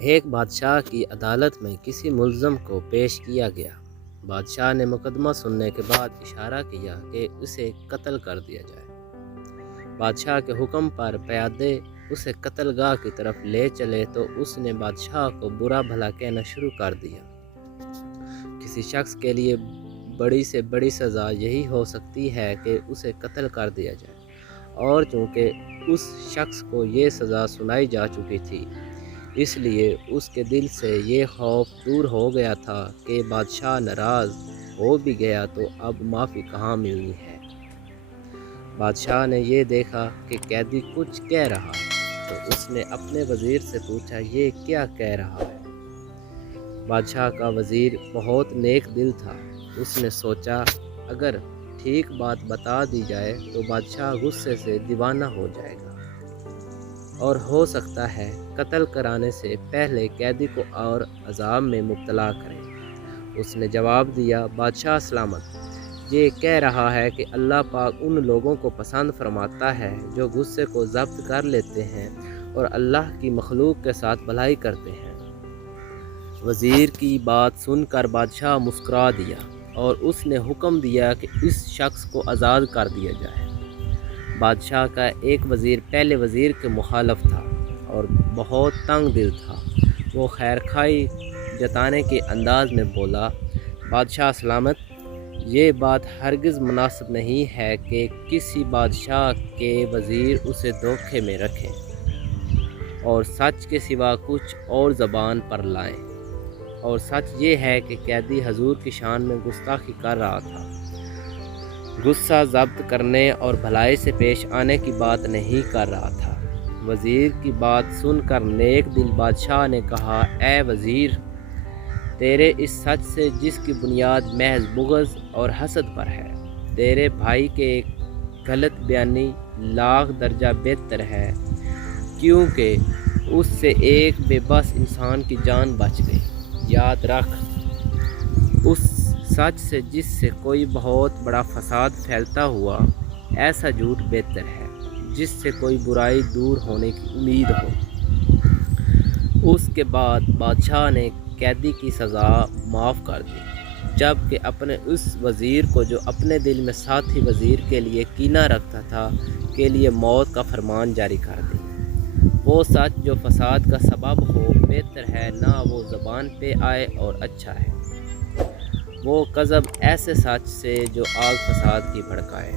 ایک بادشاہ کی عدالت میں کسی ملزم کو پیش کیا گیا۔ بادشاہ نے مقدمہ سننے کے بعد اشارہ کیا کہ اسے قتل کر دیا جائے۔ بادشاہ کے حکم پر پیادے اسے قتل گاہ کی طرف لے چلے تو اس نے بادشاہ کو برا بھلا کہنا شروع کر دیا۔ کسی شخص کے لیے بڑی سے بڑی سزا یہی ہو سکتی ہے کہ اسے قتل کر دیا جائے، اور چونکہ اس شخص کو یہ سزا سنائی جا چکی تھی، اس لیے اس کے دل سے یہ خوف دور ہو گیا تھا کہ بادشاہ ناراض ہو بھی گیا تو اب معافی کہاں ملنی ہے۔ بادشاہ نے یہ دیکھا کہ قیدی کچھ کہہ رہا ہے تو اس نے اپنے وزیر سے پوچھا، یہ کیا کہہ رہا ہے؟ بادشاہ کا وزیر بہت نیک دل تھا۔ اس نے سوچا اگر ٹھیک بات بتا دی جائے تو بادشاہ غصے سے دیوانہ ہو جائے گا اور ہو سکتا ہے قتل کرانے سے پہلے قیدی کو اور عذاب میں مبتلا کرے۔ اس نے جواب دیا، بادشاہ سلامت، یہ کہہ رہا ہے کہ اللہ پاک ان لوگوں کو پسند فرماتا ہے جو غصے کو ضبط کر لیتے ہیں اور اللہ کی مخلوق کے ساتھ بھلائی کرتے ہیں۔ وزیر کی بات سن کر بادشاہ مسکرا دیا اور اس نے حکم دیا کہ اس شخص کو آزاد کر دیا جائے۔ بادشاہ کا ایک وزیر پہلے وزیر کے مخالف تھا اور بہت تنگ دل تھا۔ وہ خیرخواہی جتانے کے انداز میں بولا، بادشاہ سلامت، یہ بات ہرگز مناسب نہیں ہے کہ کسی بادشاہ کے وزیر اسے دھوکے میں رکھیں اور سچ کے سوا کچھ اور زبان پر لائیں، اور سچ یہ ہے کہ قیدی حضور کی شان میں گستاخی کر رہا تھا۔ غصہ ضبط کرنے اور بھلائی سے پیش آنے کی بات نہیں کر رہا تھا۔ وزیر کی بات سن کر نیک دل بادشاہ نے کہا، اے وزیر، تیرے اس سچ سے جس کی بنیاد محض بغض اور حسد پر ہے، تیرے بھائی کے غلط بیانی لاکھ درجہ بہتر ہے، کیونکہ اس سے ایک بے بس انسان کی جان بچ گئی۔ یاد رکھ، اس سچ سے جس سے کوئی بہت بڑا فساد پھیلتا ہوا، ایسا جھوٹ بہتر ہے جس سے کوئی برائی دور ہونے کی امید ہو۔ اس کے بعد بادشاہ نے قیدی کی سزا معاف کر دی، جبکہ اپنے اس وزیر کو جو اپنے دل میں ساتھی وزیر کے لیے کینہ رکھتا تھا کے لیے موت کا فرمان جاری کر دی۔ وہ سچ جو فساد کا سبب ہو بہتر ہے نہ وہ زبان پہ آئے اور اچھا ہے۔ وہ کذب ایسے سچ سے جو آگ فساد کی بھڑکائے۔